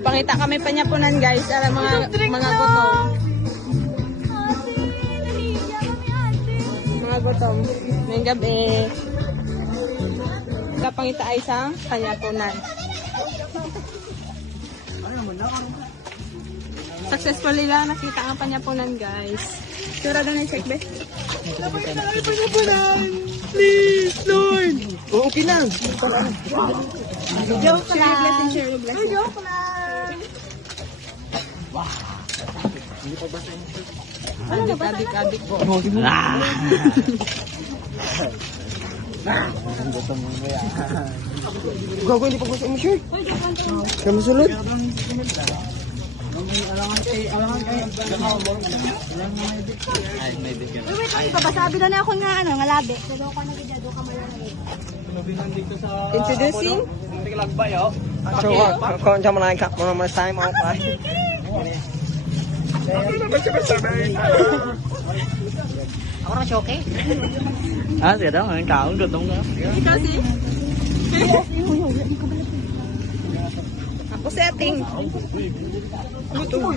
Pangita kami panyapunan guys. Alam mga gutom. Mga gutom. Ngayong gabi. Kapangita ay isang panyapunan. Successful nila. Nakita ang panyapunan guys. Sura doon yung check be. Dapat na lang panyapunan. Please, Lord. Okay na. Joke lang. Share your blessing. Joke lang. Hindi pa basta yung shirt. Adik po. Gago, hindi pa basta yung shirt. Kaya masulod. Wait lang, ipapasabi na ako nga nga labi. Pero ako nagidado ka malamig. Introducing. So, kung siya malaki ka, mga masay, mga pa. Ako na siya, okay? Sige daw, ang taong gutong na. Ikaw si? Ako setting. Gutom.